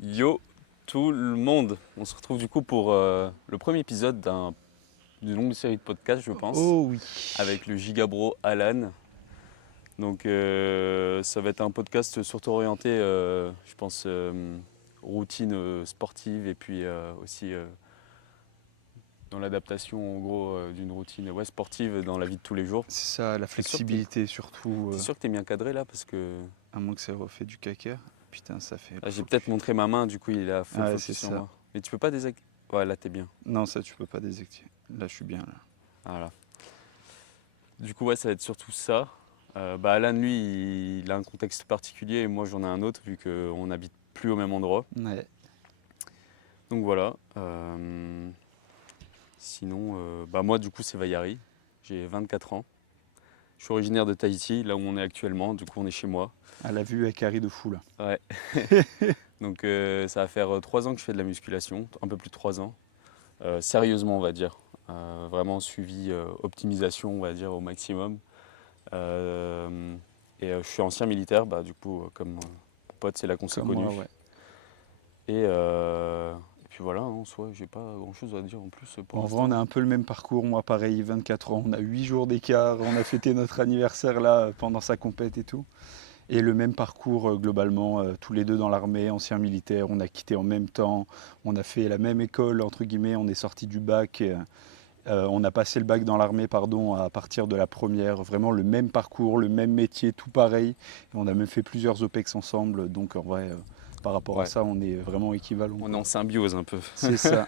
Yo tout le monde, on se retrouve du coup pour le premier épisode d'une longue série de podcasts je pense, Oh oui. avec le gigabro Alan. Donc ça va être un podcast surtout orienté, je pense, routine sportive et puis aussi dans l'adaptation en gros d'une routine sportive dans la vie de tous les jours. C'est ça, la T'es sûr que flexibilité surtout. t'es sûr que t'es bien cadré là parce que À moins que ça refait du caca. Putain, ça fait. là, j'ai peut-être montré ma main, du coup il a full Ah ouais, c'est focus sur ça. moi. Mais tu peux pas désactiver. Ouais, là t'es bien. Non, ça tu peux pas désactiver. Là, je suis bien là. Voilà. Du coup, ouais, ça va être surtout ça. Alan, lui, il a un contexte particulier et moi, j'en ai un autre vu qu'on n'habite plus au même endroit. Ouais. Donc voilà. Sinon, moi, du coup, c'est Vayari. J'ai 24 ans. Je suis originaire de Tahiti, là où on est actuellement. Du coup, on est chez moi. À la vue, à carré de fou là. Ouais. Donc, ça va faire 3 ans que je fais de la musculation, un peu plus de 3 ans. Sérieusement, on va dire. Vraiment suivi, optimisation, on va dire, au maximum. Euh, je suis ancien militaire, du coup, comme mon pote, c'est là qu'on s'est Comme moi, connus. ouais. Et puis voilà, en soi, j'ai pas grand chose à dire en plus pour Bon, en vrai, on a l'instant. un peu le même parcours. Moi, pareil, 24 ans. On a 8 jours d'écart. On a fêté notre anniversaire là pendant sa compète et tout. Et le même parcours globalement, tous les deux dans l'armée, anciens militaires. On a quitté en même temps. On a fait la même école, entre guillemets. On est sorti du bac. On a passé le bac dans l'armée, pardon, à partir de la première. Vraiment le même parcours, le même métier, tout pareil. Et on a même fait plusieurs OPEX ensemble. Donc en vrai, par rapport à Ouais, ça, on est vraiment équivalents, on est quoi. en symbiose un peu. C'est ça.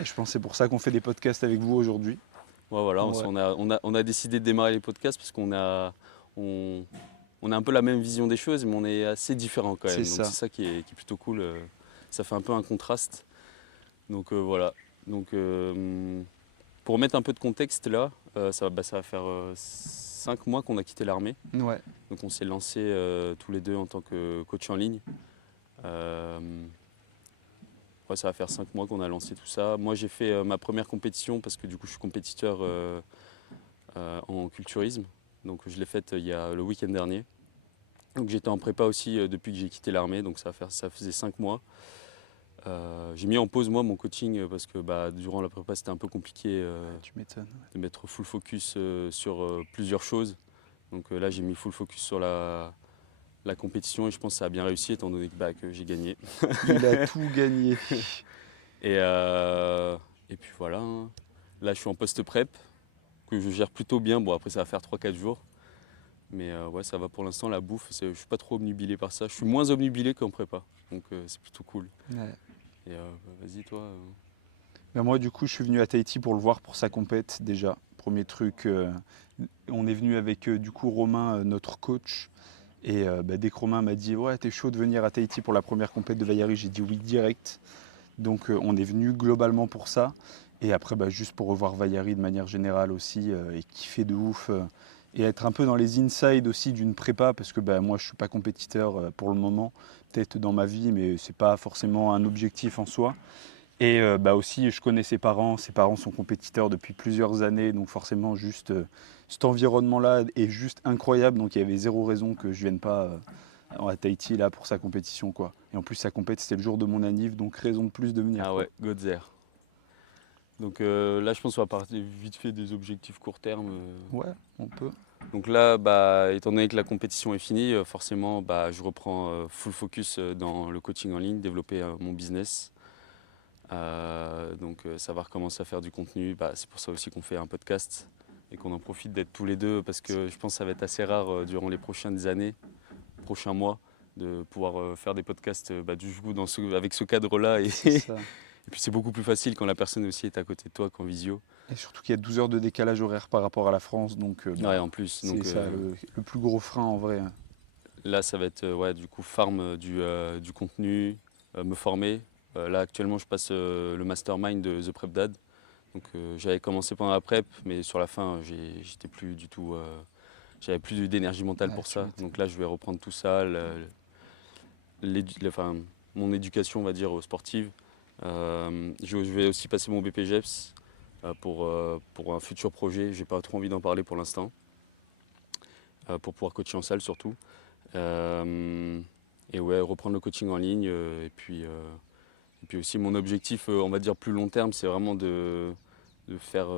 Et je pense que c'est pour ça qu'on fait des podcasts avec vous aujourd'hui. Ouais, voilà, Ouais, on a décidé de démarrer les podcasts parce on, on a un peu la même vision des choses, mais on est assez différents quand c'est même. Donc ça. c'est ça qui est plutôt cool. Ça fait un peu un contraste. Donc voilà. Donc pour mettre un peu de contexte là, ça va faire 5 mois qu'on a quitté l'armée. Ouais. Donc on s'est lancé tous les deux en tant que coach en ligne. Euh, ouais, ça va faire 5 mois qu'on a lancé tout ça. Moi j'ai fait ma première compétition parce que du coup je suis compétiteur en culturisme. Donc je l'ai faite il y a le week-end dernier. Donc j'étais en prépa aussi depuis que j'ai quitté l'armée, donc ça faisait 5 mois. J'ai mis en pause moi mon coaching parce que durant la prépa c'était un peu compliqué Tu m'étonnes. de mettre full focus sur plusieurs choses. Donc là j'ai mis full focus sur la compétition et je pense que ça a bien réussi étant donné que j'ai gagné. Il a tout gagné. Et, euh, et puis voilà, hein. Là je suis en post-prep que je gère plutôt bien. Bon après ça va faire 3 4 jours. Mais ouais ça va pour l'instant la bouffe, je suis pas trop obnubilé par ça. Je suis moins obnubilé qu'en prépa. Donc c'est plutôt cool. Ouais. Et vas-y toi. Ben moi, du coup, je suis venu à Tahiti pour le voir pour sa compète déjà. Premier truc, on est venu avec du coup Romain, notre coach. Et dès que Romain m'a dit ouais, t'es chaud de venir à Tahiti pour la première compète de Vayari, j'ai dit oui direct. Donc on est venu globalement pour ça. Et après, juste pour revoir Vayari de manière générale aussi et kiffer de ouf. Et être un peu dans les insides aussi d'une prépa, parce que moi je suis pas compétiteur pour le moment, peut-être dans ma vie, mais c'est pas forcément un objectif en soi. Et aussi, je connais ses parents sont compétiteurs depuis plusieurs années, donc forcément, juste cet environnement-là est juste incroyable. Donc il y avait zéro raison que je vienne pas à Tahiti là pour sa compétition, quoi. Et en plus, sa compétition c'était le jour de mon anniv, donc raison de plus de venir, Ah quoi. ouais, Godzer. Donc là, je pense qu'on va parler vite fait des objectifs court terme. Ouais, on peut. Donc là, étant donné que la compétition est finie, forcément, je reprends full focus dans le coaching en ligne, développer mon business. Donc savoir commencer à faire du contenu. C'est pour ça aussi qu'on fait un podcast et qu'on en profite d'être tous les deux parce que je pense que ça va être assez rare durant les prochaines années, prochains mois, de pouvoir faire des podcasts du coup avec ce cadre-là. Et, C'est ça. et puis c'est beaucoup plus facile quand la personne aussi est à côté de toi qu'en visio. Et surtout qu'il y a 12 heures de décalage horaire par rapport à la France, donc Ouais, en plus. c'est Donc ça le plus gros frein en vrai. là, ça va être du coup farm du contenu, me former. Là, actuellement, je passe le mastermind de The Prep Dad. Donc j'avais commencé pendant la prep, mais sur la fin, j'étais plus du tout, j'avais plus d'énergie mentale Ouais, pour tu ça. m'étonnes. Donc là, je vais reprendre tout ça, mon éducation, on va dire, sportive. Je vais aussi passer mon BPGEPS pour un futur projet. J'ai pas trop envie d'en parler pour l'instant, pour pouvoir coacher en salle surtout. Euh, Et ouais, reprendre le coaching en ligne. Et puis aussi mon objectif, on va dire plus long terme, c'est vraiment de faire,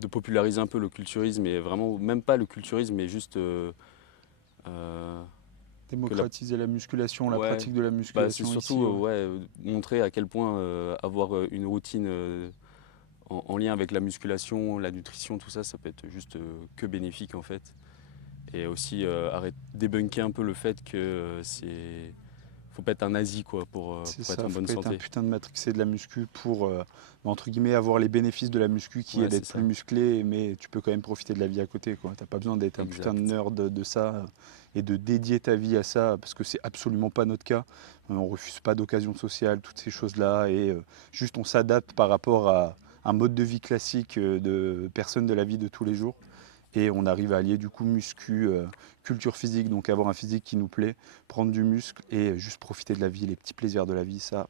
de populariser un peu le culturisme, et vraiment, même pas le culturisme, mais juste euh, que la, Démocratiser la musculation, la ouais, pratique de la bah, c'est musculation surtout ici, ouais. montrer à quel point avoir une routine en lien avec la musculation, la nutrition, tout ça, ça peut être juste que bénéfique en fait. Et aussi débunker un peu le fait que faut pas être un nazi quoi C'est pour être ça, en faut bonne pas être un santé. putain de matrixé de la muscu pour, entre guillemets, avoir les bénéfices de la muscu qui est Ouais, c'est d'être plus ça, musclé, mais tu peux quand même profiter de la vie à côté, quoi. T'as pas besoin d'être un putain de exact. nerd de ça et de dédier ta vie à ça, parce que c'est absolument pas notre cas. On refuse pas d'occasion sociale, toutes ces choses-là, et juste on s'adapte par rapport à un mode de vie classique de personnes de la vie de tous les jours. Et on arrive à allier du coup muscu, culture physique, donc avoir un physique qui nous plaît, prendre du muscle et juste profiter de la vie, les petits plaisirs de la vie, ça,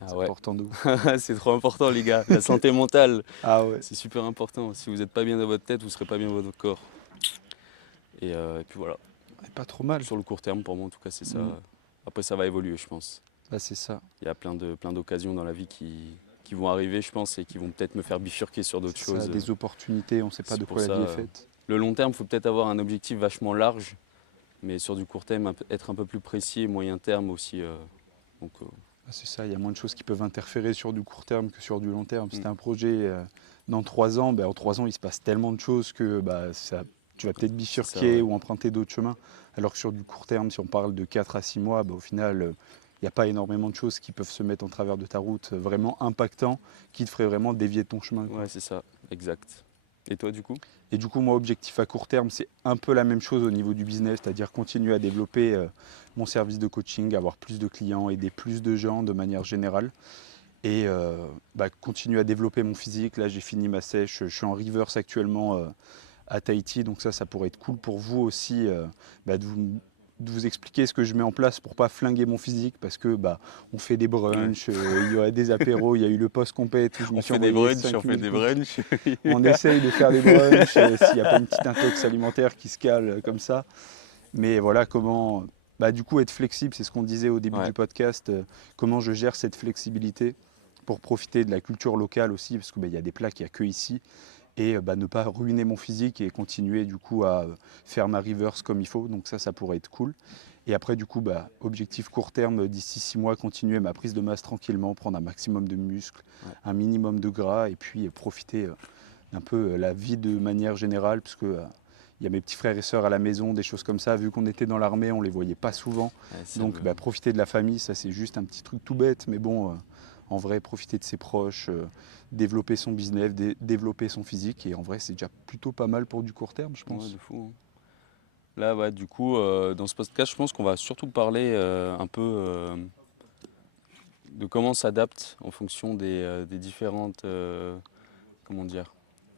Ah c'est ouais, important de ouf. c'est trop important les gars. La santé mentale, Ah ouais, c'est super important. Si vous n'êtes pas bien dans votre tête, vous serez pas bien dans votre corps. Et puis voilà, c'est pas trop mal. sur le court terme, pour moi en tout cas, c'est ça. Mm. Après, ça va évoluer, je pense. Bah, c'est ça, Il y a plein d'occasions dans la vie qui vont arriver, je pense, et qui vont peut-être me faire bifurquer sur d'autres c'est ça, choses. des opportunités, on sait pas C'est de pour quoi la ça, vie est faite. le long terme, il faut peut-être avoir un objectif vachement large, mais sur du court terme, être un peu plus précis, et moyen terme aussi. Donc, Bah, c'est ça, il y a moins de choses qui peuvent interférer sur du court terme que sur du long terme. Si mm, t'as un projet dans 3 ans, bah, en 3 ans il se passe tellement de choses que bah, ça, tu vas peut-être c'est ça, bifurquer ouais. ou emprunter d'autres chemins. Alors que sur du court terme, si on parle de 4 à 6 mois, bah, au final, il n'y a pas énormément de choses qui peuvent se mettre en travers de ta route, vraiment impactants, qui te feraient vraiment dévier de ton chemin, quoi. Ouais, c'est ça, exact. Et toi, du coup? Et du coup, moi, objectif à court terme, c'est un peu la même chose au niveau du business, c'est-à-dire continuer à développer mon service de coaching, avoir plus de clients, aider plus de gens de manière générale. Et bah, continuer à développer mon physique. Là, j'ai fini ma sèche, je suis en reverse actuellement à Tahiti, donc ça pourrait être cool pour vous aussi bah, de vous expliquer ce que je mets en place pour pas flinguer mon physique, parce que bah, on fait des Ouais. brunchs, il y aurait des apéros, il y a eu le post-compète où je me On suis fait des envoyé brunchs, on fait 5000 des coups. brunchs. On essaye de faire des brunchs s'il n'y a pas une petite intox alimentaire qui se cale comme ça. Mais voilà comment, bah, du coup, être flexible, c'est ce qu'on disait au début Ouais, du podcast, comment je gère cette flexibilité pour profiter de la culture locale aussi, parce qu'il y a des plats qu'il n'y a que ici, et bah, ne pas ruiner mon physique et continuer du coup à faire ma reverse comme il faut. Donc ça pourrait être cool. Et après, du coup, bah, objectif court terme, d'ici 6 mois, continuer ma prise de masse tranquillement, prendre un maximum de muscles, ouais. un minimum de gras, et puis profiter un peu la vie de manière générale, parce que il y a mes petits frères et sœurs à la maison, des choses comme ça. Vu qu'on était dans l'armée, on les voyait pas souvent. Ouais, ça Donc me... bah, profiter de la famille, ça c'est juste un petit truc tout bête, mais bon, en vrai, profiter de ses proches, développer son business, développer son physique, et en vrai, c'est déjà plutôt pas mal pour du court terme, je Ouais, pense. de fou, hein. Là, ouais, du coup, dans ce podcast, je pense qu'on va surtout parler un peu de comment on s'adapte en fonction des différentes, comment dire,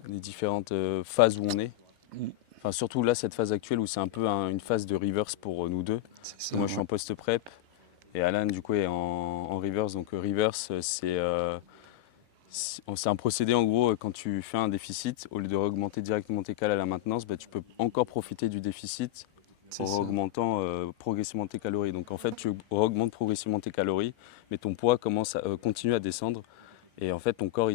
des différentes phases où on est. Mm. Enfin, surtout là, cette phase actuelle où c'est un peu une phase de reverse pour nous deux. C'est Parce que ça, moi, je suis ouais. en post-prep et Alan, du coup, est en reverse. Donc, reverse, c'est un procédé, en gros, quand tu fais un déficit, au lieu de augmenter directement tes cales à la maintenance, bah, tu peux encore profiter du déficit C'est en ça. augmentant progressivement tes calories. Donc, en fait, tu augmentes progressivement tes calories, mais ton poids continue à descendre. Et en fait, ton corps,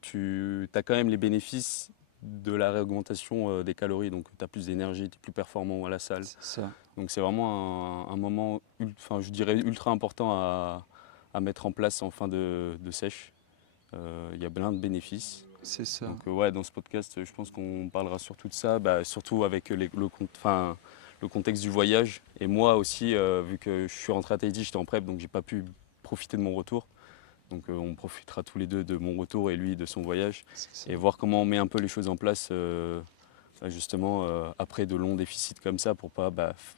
tu as quand même les bénéfices de la réaugmentation des calories. Donc, tu as plus d'énergie, tu es plus performant à la salle. C'est ça. Donc, c'est vraiment un moment, je dirais, ultra important à mettre en place en fin de sèche. Il y a plein de bénéfices. C'est ça. Donc, ouais, dans ce podcast, je pense qu'on parlera surtout de ça, bah, surtout avec le contexte du voyage. Et moi aussi, vu que je suis rentré à Tahiti, j'étais en prep, donc j'ai pas pu profiter de mon retour. Donc on profitera tous les deux de mon retour et lui de son voyage. C'est ça. Et voir comment on met un peu les choses en place justement après de longs déficits comme ça pour pas,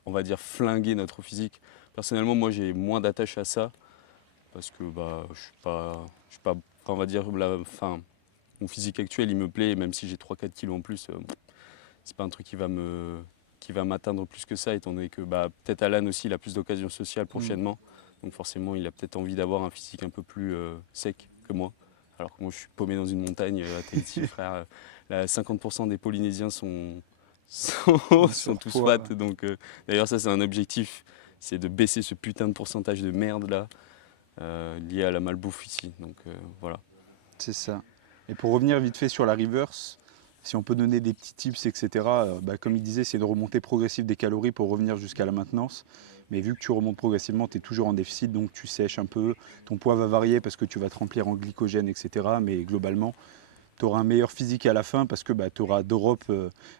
on va dire, flinguer notre physique. Personnellement, moi j'ai moins d'attache à ça parce que je suis pas, on va dire, mon physique actuel il me plaît, même si j'ai 3-4 kilos en plus, c'est pas un truc qui va m'atteindre plus que ça, étant donné que peut-être Alan aussi il a plus d'occasions sociales Mm. prochainement. Donc forcément il a peut-être envie d'avoir un physique un peu plus sec que moi. Alors que moi je suis paumé dans une montagne à Tahiti, frère. Là, 50% des Polynésiens sont En sont tous surpoids, fat. ouais. Donc d'ailleurs ça c'est un objectif. c'est de baisser ce putain de pourcentage de merde là lié à la malbouffe ici. Donc voilà. C'est ça. Et pour revenir vite fait sur la reverse, si on peut donner des petits tips, etc., comme il disait, c'est de remonter progressif des calories pour revenir jusqu'à la maintenance. Mais vu que tu remontes progressivement, tu es toujours en déficit, donc tu sèches un peu. Ton poids va varier parce que tu vas te remplir en glycogène, etc. Mais globalement, tu auras un meilleur physique à la fin parce que tu auras drop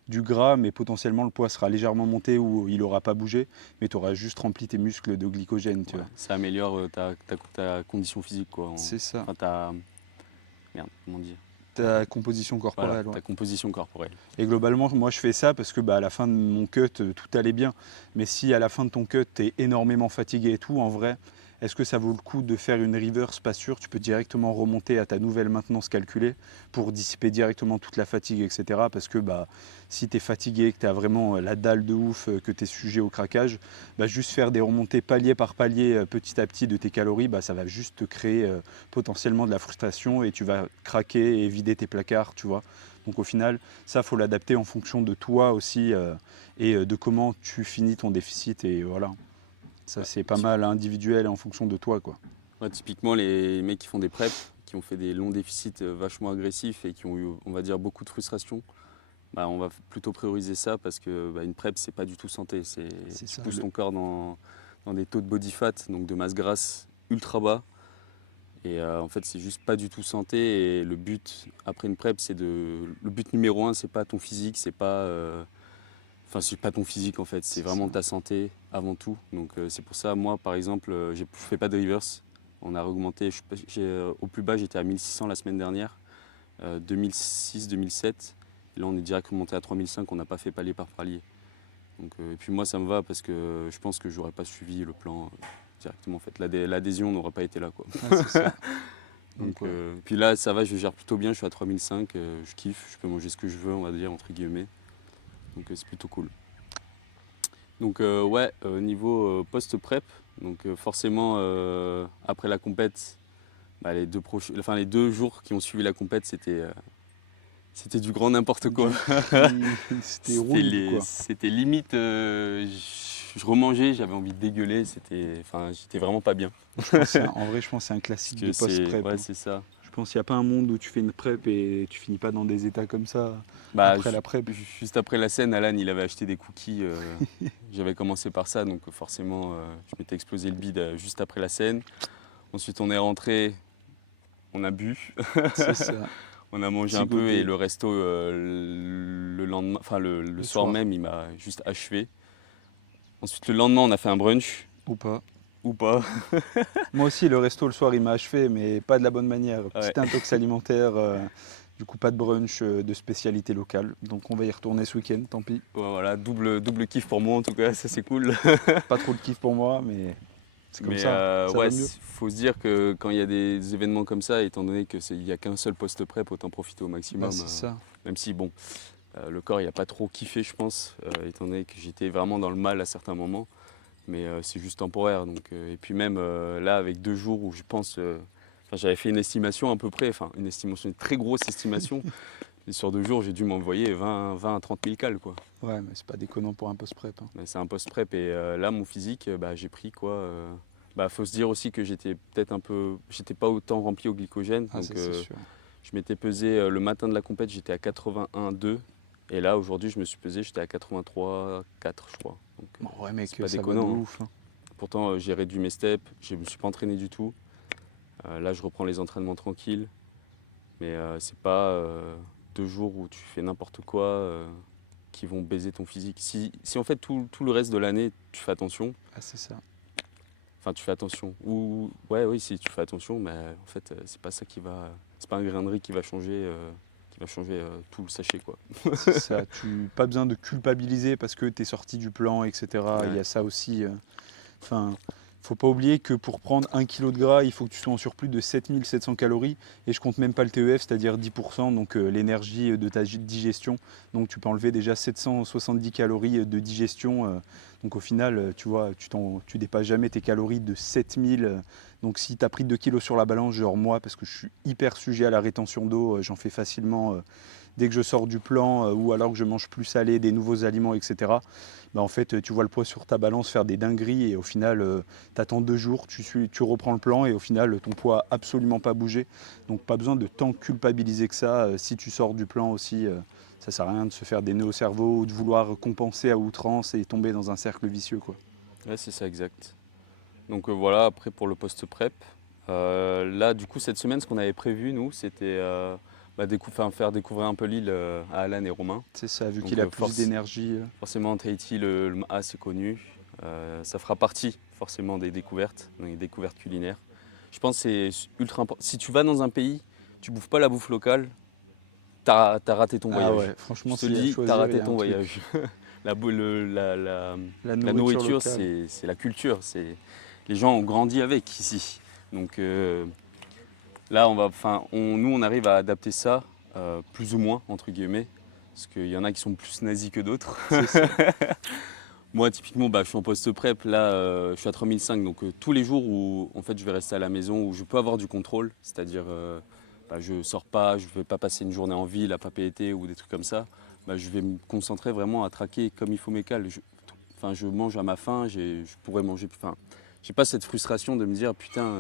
du gras, mais potentiellement le poids sera légèrement monté ou il n'aura pas bougé, mais tu auras juste rempli tes muscles de glycogène. Tu Ouais, vois. ça améliore ta condition physique quoi. C'est ça. Enfin, merde, comment dire Ta composition Voilà, corporelle. Ouais. ta composition corporelle. Et globalement, moi je fais ça parce que à la fin de mon cut, tout allait bien. Mais si à la fin de ton cut, tu es énormément fatigué et tout, en vrai, est-ce que ça vaut le coup de faire une reverse? Pas sûr. Tu peux directement remonter à ta nouvelle maintenance calculée pour dissiper directement toute la fatigue, etc. Parce que si tu es fatigué, que tu as vraiment la dalle de ouf, que tu es sujet au craquage, juste faire des remontées palier par palier, petit à petit de tes calories, ça va juste te créer potentiellement de la frustration et tu vas craquer et vider tes placards, tu vois. Donc au final, ça, faut l'adapter en fonction de toi aussi et de comment tu finis ton déficit. Et voilà, ça Ouais, c'est pas mal individuel en fonction de toi, quoi. ouais, typiquement, les mecs qui font des preps, qui ont fait des longs déficits vachement agressifs et qui ont eu, on va dire, beaucoup de frustration, on va plutôt prioriser ça parce que une prep, c'est pas du tout santé. C'est Tu ça. pousses ton corps dans des taux de body fat, donc de masse grasse ultra bas. Et en fait, c'est juste pas du tout santé. Et le but après une prep, le but numéro un, c'est pas ton physique, c'est pas ton physique en fait, c'est vraiment ta santé avant tout. Donc c'est pour ça, moi par exemple, je fais pas de reverse. On a augmenté, au plus bas j'étais à 1600 la semaine dernière, 2006-2007. Et là on est direct remonté à 3005, on n'a pas fait palier par palier. Donc, et puis moi ça me va parce que je pense que j'aurais pas suivi le plan directement en fait. L'adhésion n'aurait pas été là quoi. Ah, c'est ça. Donc, ouais. puis là ça va, je gère plutôt bien, je suis à 3005, je kiffe, je peux manger ce que je veux on va dire entre guillemets. Donc c'est plutôt cool. Donc niveau post-prep, donc forcément après la compète, les 2 jours qui ont suivi la compète, c'était du grand n'importe quoi. C'était rouille, quoi. C'était limite, je remangeais, j'avais envie de dégueuler, j'étais vraiment pas bien. En vrai, je pense que c'est un classique de Parce que post-prep. ouais, c'est ça. Je pense qu'il n'y a pas un monde où tu fais une prep et tu finis pas dans des états comme ça après la prep. Juste après la scène, Alan, il avait acheté des cookies. J'avais commencé par ça, donc forcément, je m'étais explosé le bide juste après la scène. Ensuite, on est rentré, on a bu, C'est ça. on a mangé un peu et le resto, le lendemain, le soir même, il m'a juste achevé. Ensuite, le lendemain, on a fait un brunch. Ou pas. Ou pas. Moi aussi, le resto le soir, il m'a achevé, mais pas de la bonne manière. Ouais. Petite intox alimentaire, du coup, pas de brunch de spécialité locale. Donc, on va y retourner ce week-end, tant pis. Ouais, voilà, double kiff pour moi en tout cas, ça c'est cool. Pas trop de kiff pour moi, mais c'est comme Mais ça. Ça ouais, va mieux. faut se dire que quand il y a des événements comme ça, étant donné qu'il n'y a qu'un seul post-prep, autant profiter au maximum. C'est ça. Même si bon, le corps il n'a pas trop kiffé, je pense, étant donné que j'étais vraiment dans le mal à certains moments. Mais c'est juste temporaire. Donc, et puis même là, avec 2 jours où je pense, j'avais fait une estimation à peu près, une très grosse estimation. Et sur 2 jours, j'ai dû m'envoyer 20 à 30 000 cales, quoi. Ouais, mais c'est pas déconnant pour un post-prep. Hein. Mais c'est un post-prep et là, mon physique, j'ai pris quoi faut se dire aussi que j'étais peut-être j'étais pas autant rempli au glycogène. Ah, Donc ça, c'est sûr. je m'étais pesé le matin de la compète, j'étais à 81,2. Et là, aujourd'hui, je me suis pesé, j'étais à 83,4, je crois. Donc, Ouais, mec, c'est pas ça déconnant. va de ouf. Hein. Pourtant, j'ai réduit mes steps, je ne me suis pas entraîné du tout. Là, je reprends les entraînements tranquilles. Mais c'est pas 2 jours où tu fais n'importe quoi qui vont baiser ton physique. Si en fait tout le reste de l'année, tu fais attention. Ah, c'est ça. Enfin, tu fais attention. Oui, si tu fais attention, mais en fait, c'est pas ça qui va. C'est pas un grain de riz qui va changer. Tout le sachet quoi. C'est ça, pas besoin de culpabiliser parce que tu es sorti du plan, etc. Ouais. Il y a ça aussi. Faut pas oublier que pour prendre 1 kg de gras, il faut que tu sois en surplus de 7700 calories. Et je compte même pas le TEF, c'est-à-dire 10%, donc l'énergie de ta digestion. Donc tu peux enlever déjà 770 calories de digestion. Donc au final, tu vois, tu dépasses jamais tes calories de 7000. Donc si tu as pris 2 kilos sur la balance, genre moi, parce que je suis hyper sujet à la rétention d'eau, j'en fais facilement dès que je sors du plan ou alors que je mange plus salé, des nouveaux aliments, etc., bah, en fait, tu vois le poids sur ta balance faire des dingueries et au final, tu attends 2 jours, tu reprends le plan et au final, ton poids n'a absolument pas bougé. Donc pas besoin de tant culpabiliser que ça. Si tu sors du plan aussi, ça sert à rien de se faire des nœuds au cerveau ou de vouloir compenser à outrance et tomber dans un cercle vicieux, quoi. Ouais, c'est ça, exact. Donc voilà, après pour le post-prep, là du coup cette semaine ce qu'on avait prévu nous c'était faire découvrir un peu l'île à Alan et Romain. C'est ça, vu Donc qu'il a plus d'énergie. forcément Tahiti, le Maha c'est connu. Ça fera partie forcément des découvertes culinaires. Je pense que c'est ultra important. Si tu vas dans un pays, tu bouffes pas la bouffe locale, t'as raté ton Ah voyage. ouais, franchement, Je te le s'il y a à dis, t'as choisir, il y raté a ton un truc. voyage. La, bou- le- La la nourriture nourriture, locale. c'est la culture. Les gens ont grandi avec ici. Donc là, nous, on arrive à adapter ça, plus ou moins, entre guillemets. Parce qu'il y en a qui sont plus nazis que d'autres. C'est ça. Moi, typiquement, je suis en post-prep. Là, je suis à 3005. Donc tous les jours où en fait, je vais rester à la maison, où je peux avoir du contrôle, c'est-à-dire je sors pas, je ne vais pas passer une journée en ville à papeter ou des trucs comme ça. Je vais me concentrer vraiment à traquer comme il faut mes cales. Je mange à ma faim, je pourrais manger. Enfin, j'ai pas cette frustration de me dire putain,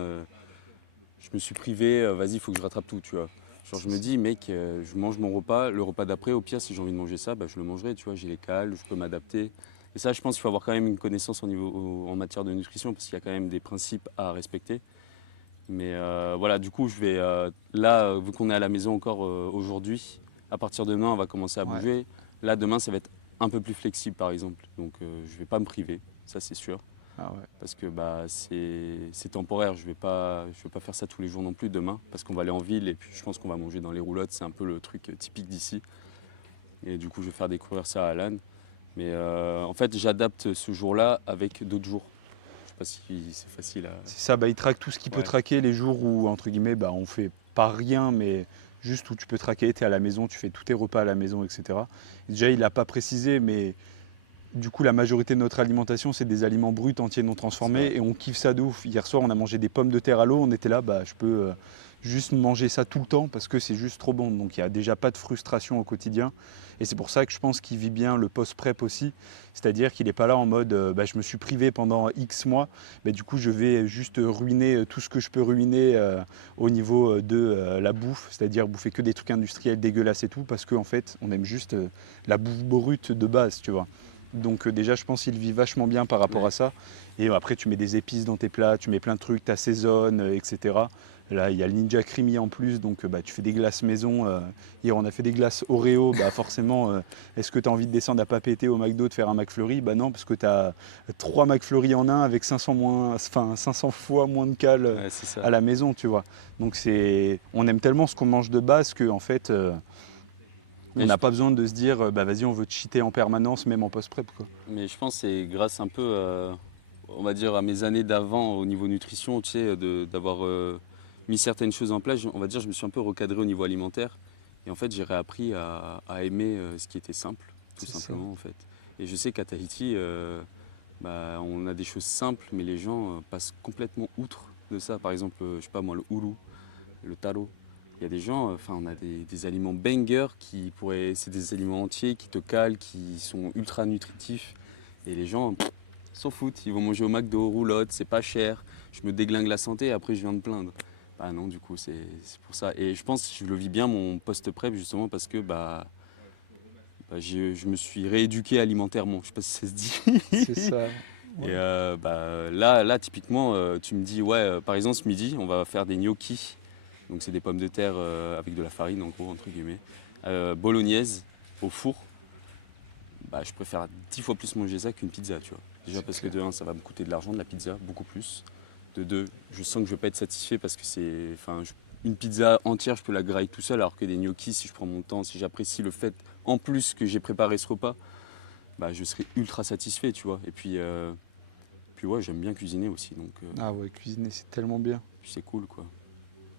je me suis privé, vas-y, il faut que je rattrape tout, tu vois. Genre, je C'est me ça. dis, mec, je mange mon repas, le repas d'après, au pire, si j'ai envie de manger ça, je le mangerai, tu vois, j'ai les cales, je peux m'adapter. Et ça, je pense qu'il faut avoir quand même une connaissance en matière de nutrition, parce qu'il y a quand même des principes à respecter. Mais voilà, du coup, vu qu'on est à la maison encore aujourd'hui, à partir de demain, on va commencer à Ouais. bouger. Là, demain, ça va être un peu plus flexible, par exemple. Donc, je ne vais pas me priver, ça, c'est sûr. Ah ouais. Parce que c'est temporaire, je vais pas faire ça tous les jours non plus demain, parce qu'on va aller en ville et puis je pense qu'on va manger dans les roulottes, c'est un peu le truc typique d'ici. Et du coup, je vais faire découvrir ça à Alan. Mais en fait, j'adapte ce jour-là avec d'autres jours. Je sais pas si c'est facile à... C'est ça, il traque tout ce qu'il peut Ouais, traquer les jours où, entre guillemets, on fait pas rien, mais juste où tu peux traquer, tu es à la maison, tu fais tous tes repas à la maison, etc. Et déjà, il n'a pas précisé, mais du coup, la majorité de notre alimentation, c'est des aliments bruts, entiers, non c'est transformés, vrai. et on kiffe ça de ouf. Hier soir, on a mangé des pommes de terre à l'eau, on était là, je peux juste manger ça tout le temps parce que c'est juste trop bon. Donc il n'y a déjà pas de frustration au quotidien. Et c'est pour ça que je pense qu'il vit bien le post-prep aussi. C'est-à-dire qu'il n'est pas là en mode je me suis privé pendant X mois, du coup je vais juste ruiner tout ce que je peux ruiner au niveau de la bouffe, c'est-à-dire bouffer que des trucs industriels dégueulasses et tout, parce qu'en fait on aime juste la bouffe brute de base, tu vois. Donc déjà je pense qu'il vit vachement bien par rapport Ouais. à ça. Et après tu mets des épices dans tes plats, tu mets plein de trucs, tu assaisonnes, etc. Là, il y a le Ninja Creamy en plus, donc tu fais des glaces maison. Hier, on a fait des glaces Oreo. Forcément, est-ce que tu as envie de descendre à Papeete au McDo de faire un McFlurry? Non, parce que tu as 3 McFlurry en un avec 500 fois moins de cales Ouais, c'est ça. à la maison, tu vois. Donc on aime tellement ce qu'on mange de base que en fait, on Mais n'a je, pas besoin de se dire, vas-y, on veut cheater en permanence, même en post-prep, quoi. mais je pense que c'est grâce un peu, on va dire, à mes années d'avant au niveau nutrition, tu sais, d'avoir mis certaines choses en place. On va dire, je me suis un peu recadré au niveau alimentaire. Et en fait, j'ai réappris à aimer ce qui était simple, tout C'est ça. simplement, en fait. Et je sais qu'à Tahiti, on a des choses simples, mais les gens passent complètement outre de ça. Par exemple, je sais pas moi, le houlou, le taro. Il y a des gens, on a des aliments bangers c'est des aliments entiers qui te calent, qui sont ultra nutritifs. Et les gens s'en foutent, ils vont manger au McDo, roulotte, c'est pas cher, je me déglingue la santé et après je viens de plaindre. Bah non, du coup, c'est pour ça. Et je pense que je le vis bien mon post-prep justement parce que je me suis rééduqué alimentairement, je sais pas si ça se dit. C'est ça. Et Ouais. là, typiquement, tu me dis, ouais, par exemple, ce midi, on va faire des gnocchis. Donc, c'est des pommes de terre avec de la farine, en gros, entre guillemets. Bolognaise au four. Je préfère 10 fois plus manger ça qu'une pizza, tu vois. Déjà C'est parce que clair. de un, ça va me coûter de l'argent, de la pizza, beaucoup plus. De deux, je sens que je vais pas être satisfait parce que une pizza entière, je peux la grailler tout seul, alors que des gnocchis, si je prends mon temps, si j'apprécie le fait, en plus que j'ai préparé ce repas, je serai ultra satisfait, tu vois. Et puis ouais, j'aime bien cuisiner aussi, donc Ah ouais, cuisiner, c'est tellement bien. puis c'est cool, quoi.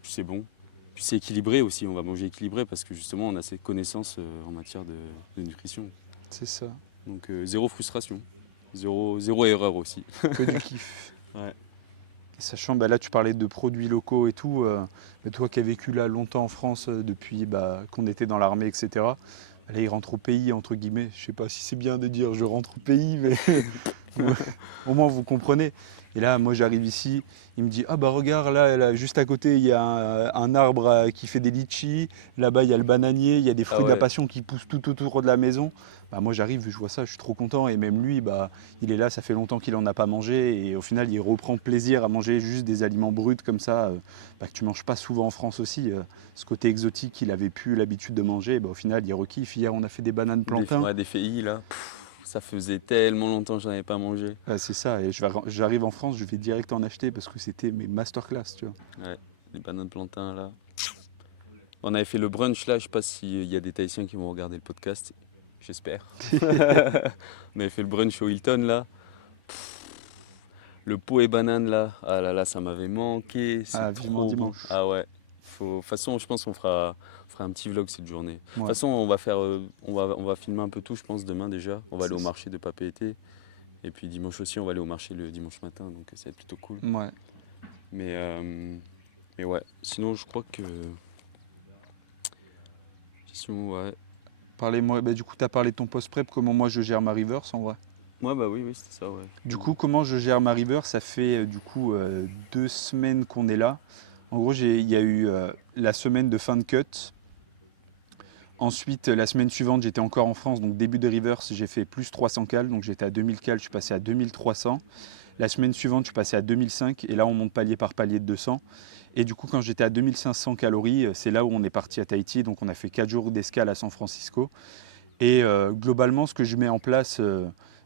Puis c'est bon. Puis c'est équilibré aussi, on va manger équilibré parce que justement, on a ces connaissances en matière de nutrition. C'est ça. Donc zéro frustration, zéro erreur aussi. Que du kiff. Ouais. Et sachant, là tu parlais de produits locaux et tout, toi qui as vécu là longtemps en France depuis qu'on était dans l'armée, etc. Là il rentre au pays, entre guillemets. Je sais pas si c'est bien de dire je rentre au pays, mais au moins vous comprenez. Et là moi j'arrive ici, il me dit ah bah regarde là, juste à côté il y a un arbre qui fait des litchis, là-bas il y a le bananier, il y a des Ah fruits de la ouais, passion qui poussent tout autour de la maison. Moi j'arrive, je vois ça, je suis trop content et même lui il est là, ça fait longtemps qu'il en a pas mangé et au final il reprend plaisir à manger juste des aliments bruts comme ça que tu manges pas souvent en France aussi. Ce côté exotique qu'il avait plus l'habitude de manger, au final il rekiffe. Hier on a fait des bananes plantains. des FI là. Ça faisait tellement longtemps que j'en avais pas mangé. C'est ça, et j'arrive en France, je vais direct en acheter parce que c'était mes masterclass, tu vois. Ouais, les bananes plantains là. On avait fait le brunch là, je sais pas s'il y a des Tahitiens qui vont regarder le podcast, j'espère. On avait fait le brunch au Hilton là. Le pot et banane là, ah là là, ça m'avait manqué, c'est Vivement trop bon. dimanche. Ah ouais, de toute façon, je pense qu'on fera un petit vlog cette journée. De toute Ouais, façon, on va filmer un peu tout, je pense, demain déjà. On va aller au marché de Papeete. Et puis dimanche aussi, on va aller au marché le dimanche matin, donc ça va être plutôt cool. ouais. Mais, euh, mais ouais, sinon je crois que... Sinon, ouais. Parlez-moi, du coup, tu as parlé de ton post-prep, comment moi je gère ma reverse en vrai. Ouais, bah oui, c'était ça, ouais. Du coup, comment je gère ma reverse, ça fait 2 semaines qu'on est là. En gros, il y a eu la semaine de fin de cut. Ensuite, la semaine suivante, j'étais encore en France, donc début de reverse, j'ai fait plus 300 cales, donc j'étais à 2000 cales, je suis passé à 2300. La semaine suivante, je suis passé à 2005, et là, on monte palier par palier de 200. Et du coup, quand j'étais à 2500 calories, c'est là où on est parti à Tahiti, donc on a fait 4 jours d'escale à San Francisco. Et globalement, ce que je mets en place,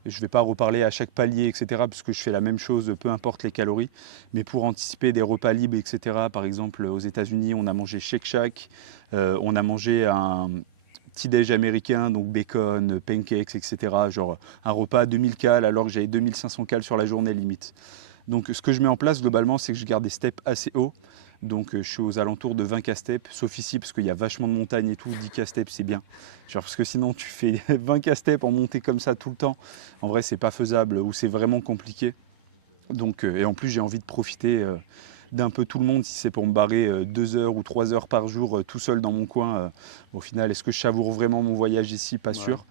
je ne vais pas reparler à chaque palier, etc., puisque je fais la même chose, peu importe les calories, mais pour anticiper des repas libres, etc., par exemple, aux États-Unis, on a mangé Shake Shack, on a mangé un petit-déj américain, donc bacon, pancakes, etc., genre un repas à 2000 cales, alors que j'avais 2500 cales sur la journée limite. Donc ce que je mets en place globalement, c'est que je garde des steps assez hauts. Donc je suis aux alentours de 20 casse-steps, sauf ici parce qu'il y a vachement de montagnes et tout, 10 casse-steps c'est bien. Genre parce que sinon tu fais 20 casse-steps en montée comme ça tout le temps, en vrai c'est pas faisable ou c'est vraiment compliqué. Donc, et en plus j'ai envie de profiter d'un peu tout le monde, si c'est pour me barrer 2 heures ou 3 heures par jour tout seul dans mon coin. Au final, est-ce que je savoure vraiment mon voyage ici? Pas sûr.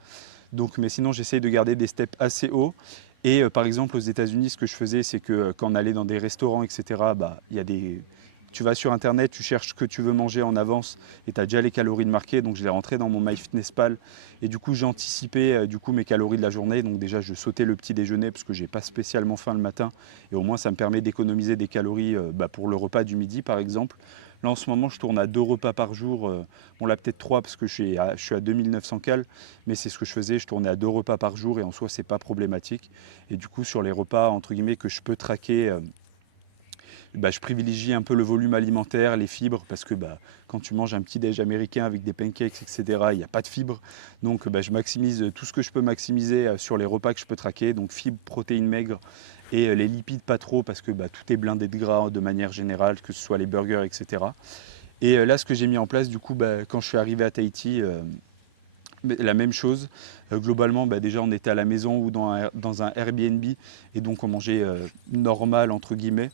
Donc, mais sinon, j'essaye de garder des steps assez hauts. Et par exemple, aux États-Unis, ce que je faisais, c'est que quand on allait dans des restaurants, etc., il y a des... tu vas sur Internet, tu cherches ce que tu veux manger en avance et tu as déjà les calories de marquées. Donc, je les rentrais dans mon MyFitnessPal. Et du coup, j'anticipais mes calories de la journée. Donc, déjà, je sautais le petit déjeuner parce que j'ai pas spécialement faim le matin. Et au moins, ça me permet d'économiser des calories pour le repas du midi, par exemple. Là, en ce moment, je tourne à 2 repas par jour. Bon, là, peut-être 3 parce que je suis à 2900 cales. Mais c'est ce que je faisais. Je tournais à 2 repas par jour et en soi, c'est pas problématique. Et du coup, sur les repas, entre guillemets, que je peux traquer, je privilégie un peu le volume alimentaire, les fibres, parce que quand tu manges un petit déj américain avec des pancakes, etc., il n'y a pas de fibres. Donc, je maximise tout ce que je peux maximiser sur les repas que je peux traquer. Donc, fibres, protéines maigres et les lipides pas trop, parce que tout est blindé de gras de manière générale, que ce soit les burgers, etc. Et là, ce que j'ai mis en place, du coup, quand je suis arrivé à Tahiti, la même chose. Globalement, déjà, on était à la maison ou dans un Airbnb, et donc on mangeait normal, entre guillemets,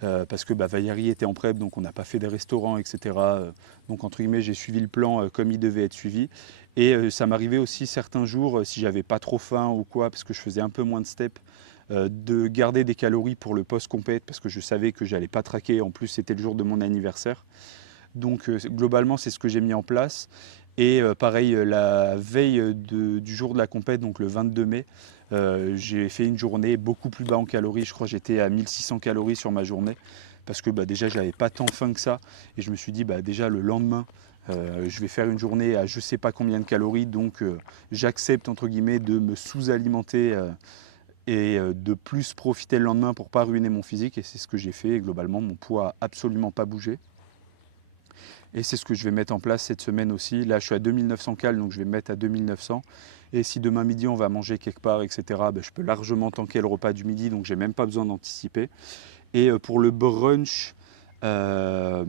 parce que Vaillari était en prep, donc on n'a pas fait des restaurants, etc. Donc, entre guillemets, j'ai suivi le plan comme il devait être suivi. Et ça m'arrivait aussi certains jours, si j'avais pas trop faim ou quoi, parce que je faisais un peu moins de steps, de garder des calories pour le post-compète, parce que je savais que j'allais pas traquer. En plus, c'était le jour de mon anniversaire. Donc globalement, c'est ce que j'ai mis en place. Et pareil, la veille du jour de la compète, donc le 22 mai, j'ai fait une journée beaucoup plus bas en calories. Je crois que j'étais à 1600 calories sur ma journée. Parce que déjà, j'avais pas tant faim que ça. Et je me suis dit, déjà le lendemain, je vais faire une journée à je sais pas combien de calories. Donc j'accepte, entre guillemets, de me sous-alimenter et de plus profiter le lendemain pour pas ruiner mon physique. Et c'est ce que j'ai fait. Et globalement, mon poids a absolument pas bougé. Et c'est ce que je vais mettre en place cette semaine aussi. Là, je suis à 2900 cales, donc je vais me mettre à 2900. Et si demain midi, on va manger quelque part, etc., je peux largement tanker le repas du midi, donc j'ai même pas besoin d'anticiper. Et pour le brunch de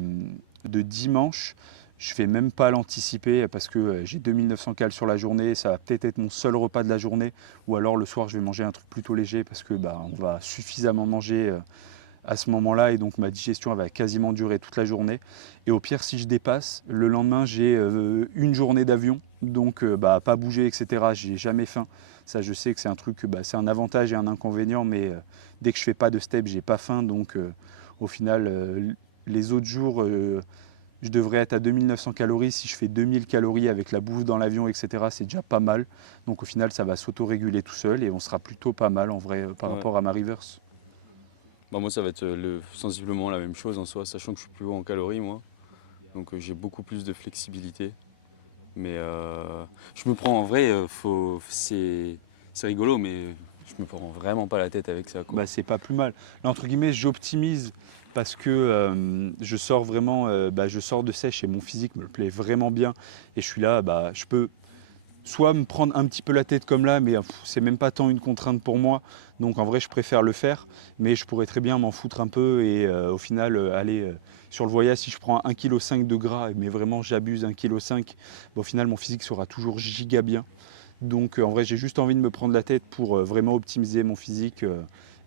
dimanche, je ne vais même pas l'anticiper parce que j'ai 2900 cales sur la journée. Ça va peut-être être mon seul repas de la journée. Ou alors le soir, je vais manger un truc plutôt léger parce que on va suffisamment manger à ce moment-là et donc ma digestion va quasiment durer toute la journée. Et au pire, si je dépasse, le lendemain j'ai une journée d'avion, donc pas bouger, etc. J'ai jamais faim. Ça, je sais que c'est un truc, c'est un avantage et un inconvénient, mais dès que je fais pas de step, j'ai pas faim, donc au final, les autres jours, je devrais être à 2900 calories. Si je fais 2000 calories avec la bouffe dans l'avion, etc., c'est déjà pas mal. Donc au final, ça va s'auto-réguler tout seul et on sera plutôt pas mal en vrai par Ouais. rapport à ma reverse. Bah, moi, ça va être sensiblement la même chose en soi, sachant que je suis plus haut en calories, moi. Donc j'ai beaucoup plus de flexibilité. Mais je me prends en vrai, c'est rigolo, mais je me prends vraiment pas la tête avec ça, quoi. C'est pas plus mal. Là, entre guillemets, j'optimise parce que je sors vraiment, je sors de sèche et mon physique me plaît vraiment bien. Et je suis là, je peux soit me prendre un petit peu la tête comme là, mais c'est même pas tant une contrainte pour moi. Donc en vrai, je préfère le faire, mais je pourrais très bien m'en foutre un peu et au final aller sur le voyage. Si je prends 1,5 kg de gras, mais vraiment j'abuse 1,5 kg, au final mon physique sera toujours giga bien. Donc en vrai, j'ai juste envie de me prendre la tête pour vraiment optimiser mon physique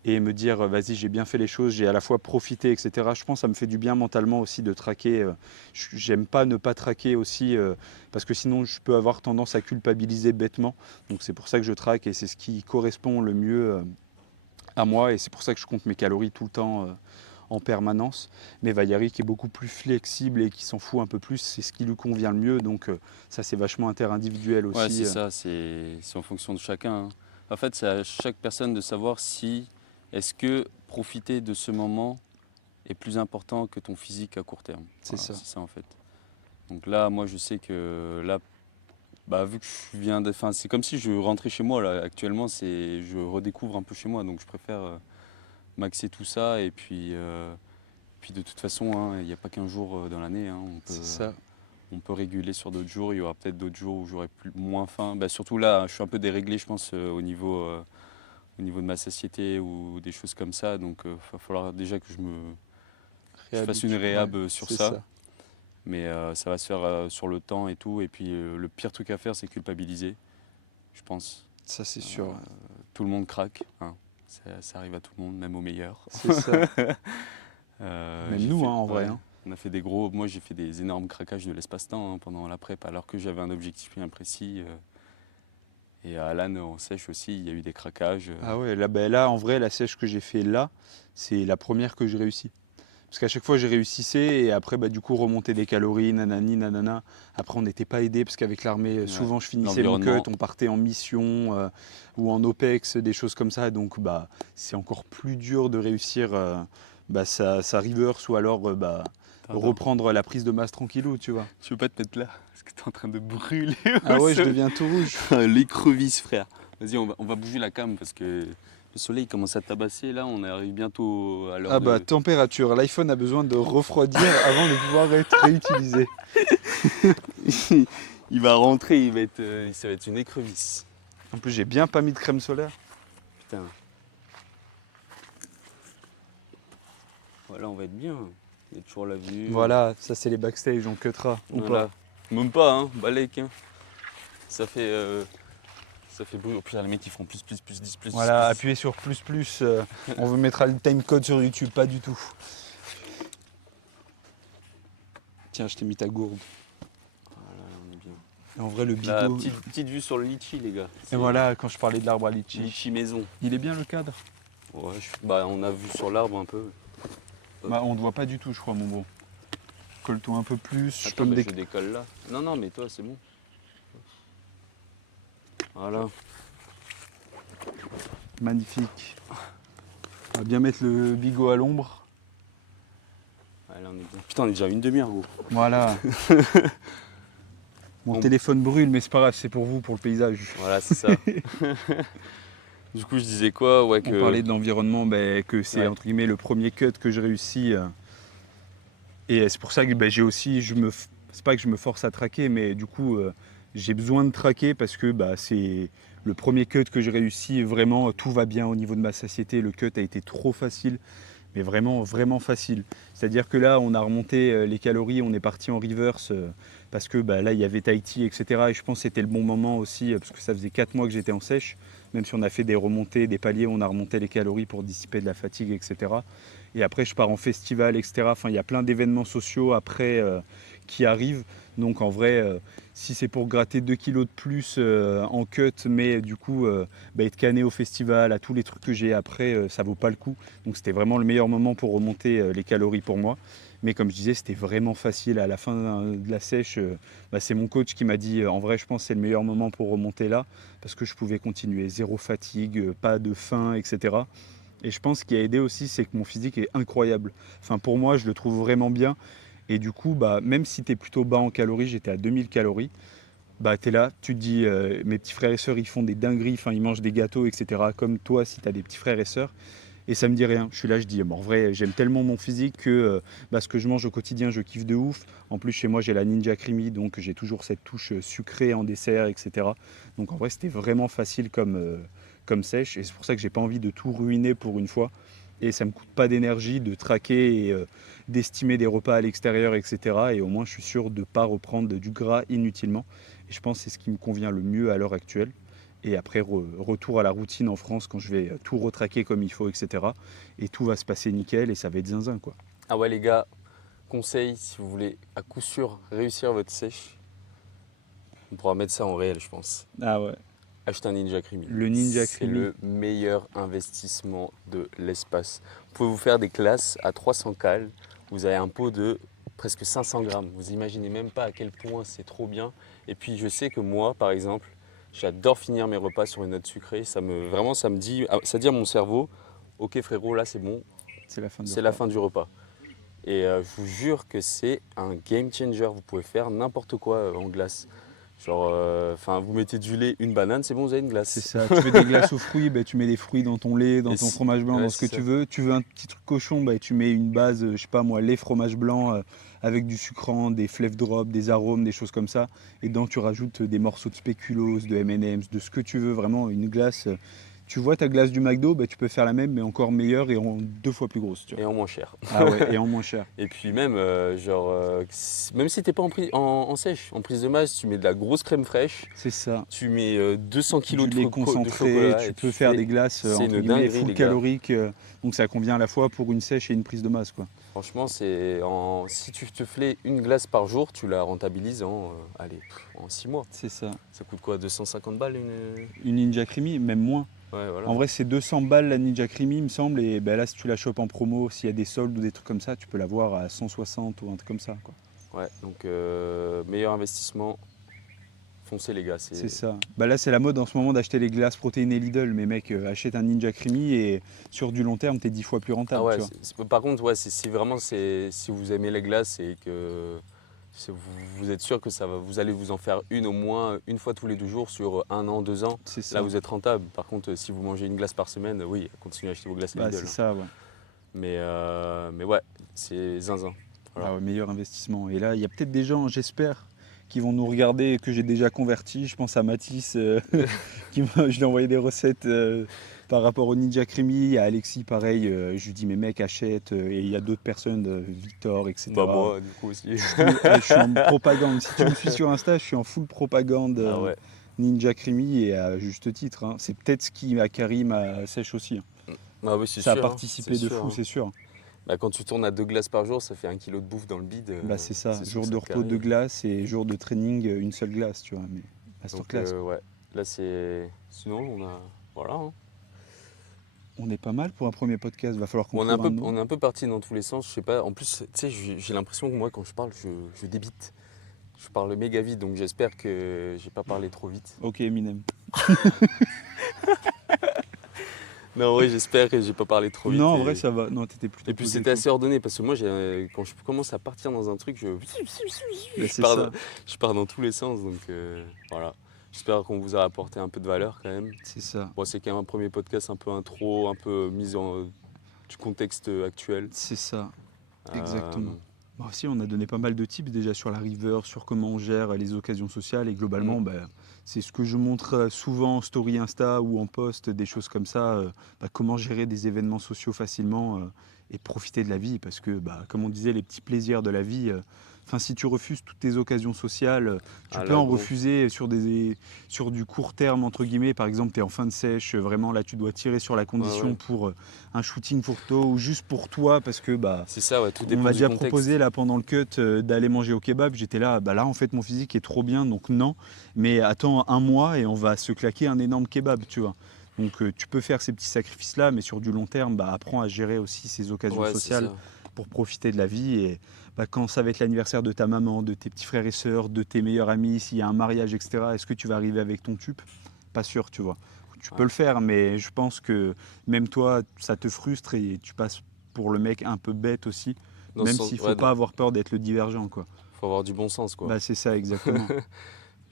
et me dire vas-y, j'ai bien fait les choses, j'ai à la fois profité, etc. Je pense que ça me fait du bien mentalement aussi de traquer. J'aime pas ne pas traquer aussi parce que sinon je peux avoir tendance à culpabiliser bêtement. Donc c'est pour ça que je traque et c'est ce qui correspond le mieux à moi et c'est pour ça que je compte mes calories tout le temps en permanence. Mais Vayari qui est beaucoup plus flexible et qui s'en fout un peu plus, c'est ce qui lui convient le mieux. Donc ça c'est vachement interindividuel Ouais, aussi. c'est ça, c'est en fonction de chacun, hein. En fait, c'est à chaque personne de savoir si est-ce que profiter de ce moment est plus important que ton physique à court terme. C'est Voilà, ça. c'est ça en fait. Donc là, moi, je sais que là, vu que je viens de, enfin, c'est comme si je rentrais chez moi là. Actuellement, je redécouvre un peu chez moi, donc je préfère maxer tout ça et puis de toute façon, hein, il n'y a pas qu'un jour dans l'année, hein. C'est ça. On peut réguler sur d'autres jours. Il y aura peut-être d'autres jours où j'aurai moins faim. Surtout là, je suis un peu déréglé, je pense, au niveau de ma satiété ou des choses comme ça. Donc, il va falloir déjà que je fasse une réhab sur c'est ça. Mais ça va se faire sur le temps et tout. Et puis, le pire truc à faire, c'est culpabiliser, je pense. Ça, c'est sûr. Tout le monde craque, hein. Ça arrive à tout le monde, même aux meilleurs. C'est ça. Même J'ai nous, fait- en vrai. ouais. On a fait des gros. Moi, j'ai fait des énormes craquages de l'espace-temps, hein, pendant la prépa, alors que j'avais un objectif bien précis. Et à Alan, en sèche aussi, il y a eu des craquages. Ah ouais, là, en vrai, la sèche que j'ai fait là, c'est la première que j'ai réussi. Parce qu'à chaque fois, j'ai réussissais et après, du coup, remonter des calories, nanani, nanana. Après, on n'était pas aidé parce qu'avec l'armée, Ouais. souvent, je finissais mon cut, L'environnement. on partait en mission ou en OPEX, des choses comme ça. Donc, c'est encore plus dur de réussir sa reverse ou alors Attends. reprendre la prise de masse tranquillou, tu vois. Tu veux pas te mettre là? Parce que t'es en train de brûler. Ah au ouais, je sol. deviens tout rouge. L'écrevisse, frère. Vas-y, on va bouger la cam parce que le soleil commence à tabasser. Là, on arrive bientôt à l'heure Ah de. température, l'iPhone a besoin de refroidir avant de pouvoir être réutilisé. Il va rentrer, ça va être une écrevisse. En plus, j'ai bien pas mis de crème solaire. Putain. Voilà, on va être bien. Il y a toujours la vue. Voilà, ça c'est les backstage, on cuttera ou Voilà. pas. Même pas, hein, balèque, hein. Ça fait bruit. Au plus, les mecs qui font plus 10. Voilà, appuyez sur plus, on vous mettra le timecode sur YouTube, pas du tout. Tiens, je t'ai mis ta gourde. Voilà, on est bien. Et en vrai, le Là, bigot. petite vue sur le litchi, les gars. Et voilà, quand je parlais de l'arbre à litchi. Litchi maison. Il est bien le cadre. Ouais, on a vu sur l'arbre un peu. On ne voit pas du tout, je crois, mon beau. Colle-toi un peu plus. Attends, je décolle là. Non, mais toi, c'est bon. Voilà. Magnifique. On va bien mettre le bigot à l'ombre. Ouais, là, on est bien. Putain, on est déjà à une demi-heure, gros. Voilà. Mon téléphone brûle, mais c'est pas grave, c'est pour vous, pour le paysage. Voilà, c'est ça. Du coup, je disais quoi? Ouais, On parlait de l'environnement, que c'est entre guillemets le premier cut que j'ai réussi. Et c'est pour ça que j'ai aussi, c'est pas que je me force à traquer, mais du coup, j'ai besoin de traquer parce que c'est le premier cut que j'ai réussi. Vraiment, tout va bien au niveau de ma satiété. Le cut a été trop facile. mais vraiment, vraiment facile. C'est-à-dire que là, on a remonté les calories, on est parti en reverse parce que là, il y avait Tahiti, etc. Et je pense que c'était le bon moment aussi, parce que ça faisait 4 mois que j'étais en sèche. Même si on a fait des remontées, des paliers, on a remonté les calories pour dissiper de la fatigue, etc. Et après, je pars en festival, etc. Enfin, il y a plein d'événements sociaux après qui arrivent. Donc en vrai, si c'est pour gratter 2 kilos de plus en cut, mais du coup être cané au festival, à tous les trucs que j'ai après, ça vaut pas le coup. Donc c'était vraiment le meilleur moment pour remonter les calories pour moi. Mais comme je disais, c'était vraiment facile. À la fin de la sèche, c'est mon coach qui m'a dit en vrai, je pense que c'est le meilleur moment pour remonter là, parce que je pouvais continuer. Zéro fatigue, pas de faim, etc. Et je pense ce qui a aidé aussi, c'est que mon physique est incroyable. Enfin, pour moi, je le trouve vraiment bien. Et du coup, même si tu es plutôt bas en calories, j'étais à 2000 calories, tu es là, tu te dis, mes petits frères et sœurs, ils font des dingueries, enfin, ils mangent des gâteaux, etc. Comme toi, si tu as des petits frères et sœurs. Et ça me dit rien. Je suis là, je dis, bon, en vrai, j'aime tellement mon physique que ce que je mange au quotidien, je kiffe de ouf. En plus, chez moi, j'ai la Ninja Creamy, donc j'ai toujours cette touche sucrée en dessert, etc. Donc en vrai, c'était vraiment facile comme sèche. Et c'est pour ça que j'ai pas envie de tout ruiner pour une fois. Et ça me coûte pas d'énergie de traquer et d'estimer des repas à l'extérieur, etc. Et au moins, je suis sûr de ne pas reprendre du gras inutilement. Et je pense que c'est ce qui me convient le mieux à l'heure actuelle. Et après, retour à la routine en France quand je vais tout retraquer comme il faut, etc. Et tout va se passer nickel et ça va être zinzin, quoi. Ah ouais les gars, conseil si vous voulez à coup sûr réussir votre sèche, on pourra mettre ça en réel je pense. Ah ouais. Achetez un Ninja Creamy. Le Ninja C'est Creamy. le meilleur investissement de l'espace. Vous pouvez vous faire des classes à 300 cales. Vous avez un pot de presque 500 grammes. Vous imaginez même pas à quel point c'est trop bien. Et puis je sais que moi, par exemple, j'adore finir mes repas sur une note sucrée. Vraiment, ça dit à mon cerveau, ok frérot, là c'est bon, C'est la fin du c'est la repas. fin du repas. Et je vous jure que c'est un game changer. Vous pouvez faire n'importe quoi en glace. Genre, vous mettez du lait, une banane, c'est bon, vous avez une C'est glace. ça. Tu veux des glaces aux fruits, tu mets des fruits dans ton lait, dans Et ton si- fromage blanc, ouais, dans ce que c'est tu ça. veux. Tu veux un petit truc cochon, tu mets une base, je sais pas moi, lait, fromage blanc avec du sucrant, des flavor drops, des arômes, des choses comme ça. Et dedans, tu rajoutes des morceaux de spéculoos, de M&M's, de ce que tu veux. Vraiment, une glace. Tu vois ta glace du McDo, tu peux faire la même, mais encore meilleure et en 2 fois plus grosse, tu vois. Et en moins cher. Ah ouais, et en moins cher. Et puis même, même si t'es pas en sèche, en prise de masse, tu mets de la grosse crème fraîche, C'est ça. tu mets 200 Du kilos lait de concentré, chocolat tu et peux faire des glaces c'est entre une guillemets dinguerie full les gars. caloriques, donc ça convient à la fois pour une sèche et une prise de masse, quoi. Franchement, si tu te fais une glace par jour, tu la rentabilises en 6 mois. C'est ça. Ça coûte quoi, 250 balles Une Ninja Creamy, même moins. Ouais, voilà. En vrai, c'est 200 balles la Ninja Creamy, il me semble. Et là, si tu la chopes en promo, s'il y a des soldes ou des trucs comme ça, tu peux l'avoir à 160 ou un truc comme ça, quoi. Ouais, donc meilleur investissement, foncez les gars. C'est ça. Là, c'est la mode en ce moment d'acheter les glaces protéinées Lidl. Mais mec, achète un Ninja Creamy et sur du long terme, t'es 10 fois plus rentable. Ah ouais, Tu vois. par contre, ouais, si vraiment si vous aimez les glaces et que vous êtes sûr que vous allez vous en faire une au moins une fois tous les 2 jours sur 1 an, 2 ans, C'est ça. là vous êtes rentable. Par contre, si vous mangez une glace par semaine, oui, continuez à acheter vos glaces Lidl. C'est ça, ouais. Mais ouais, c'est zinzin. Voilà. Ah ouais, meilleur investissement. Et là, il y a peut-être des gens, j'espère, qui vont nous regarder et que j'ai déjà converti. Je pense à Mathis, je lui ai envoyé des recettes par rapport au Ninja Creamy. À Alexis, pareil, je lui dis, mais mec, achète. Et il y a d'autres personnes, Victor, etc. Bah moi, du coup aussi. Je suis en propagande. Si tu me suis sur Insta, je suis en full propagande Ah ouais. Ninja Creamy et à juste titre, hein. C'est peut-être ce qui a Karim à sèche aussi, hein. Ah oui, c'est Ça sûr. a participé de fou, c'est sûr. Bah, quand tu tournes à 2 glaces par jour, ça fait 1 kilo de bouffe dans le bide. C'est ça, sûr jour que de ça te repos, carry. 2 glaces et jour de training, une seule glace, tu vois. Mais Donc masterclass. ouais, là c'est. Sinon, on a. Voilà. Hein. On est pas mal pour un premier podcast, va falloir qu'on On est trouve un nom. on est un peu parti dans tous les sens, je sais pas. En plus, tu sais, j'ai l'impression que moi, quand je parle, je débite. Je parle méga vite, donc j'espère que j'ai pas parlé trop vite. Ok, Eminem. Non, en vrai, j'espère que j'ai pas parlé trop vite. Non, en vrai, ça va. Non, t'étais plutôt Et puis posé, c'était je assez ordonné parce que moi, quand je commence à partir dans un truc, trouve. je C'est pars, ça, je pars dans tous les sens. Donc voilà. J'espère qu'on vous a apporté un peu de valeur quand même. c'est ça. Bon, c'est quand même un premier podcast un peu intro, un peu mise en du contexte actuel. C'est ça, Euh, exactement. Bon, si, on a donné pas mal de tips déjà sur la river, sur comment on gère les occasions sociales et globalement, c'est ce que je montre souvent en story Insta ou en post, des choses comme ça, comment gérer des événements sociaux facilement et profiter de la vie parce que, comme on disait, les petits plaisirs de la vie, si tu refuses toutes tes occasions sociales, tu Ah peux là, en gros. refuser sur du court terme, entre guillemets. Par exemple, tu es en fin de sèche, vraiment là, tu dois tirer sur la Ouais, condition ouais. pour un shooting photo ou juste pour toi parce que C'est ça, ouais, tout on dépend m'a du déjà proposé contexte. là pendant le cut d'aller manger au kebab. J'étais là, là en fait mon physique est trop bien, donc non. Mais attends un mois et on va se claquer un énorme kebab, tu vois. Donc tu peux faire ces petits sacrifices-là, mais sur du long terme, apprends à gérer aussi ces occasions Ouais, c'est sociales ça. pour profiter de la vie. Et quand ça va être l'anniversaire de ta maman, de tes petits frères et sœurs, de tes meilleurs amis, s'il y a un mariage, etc., est-ce que tu vas arriver avec ton tube? Pas sûr, tu vois. Tu peux Ouais. le faire, mais je pense que même toi, ça te frustre et tu passes pour le mec un peu bête aussi, Dans ce même sens, s'il faut ouais, pas avoir peur d'être le divergent, quoi. faut avoir du bon sens, quoi. C'est ça, exactement.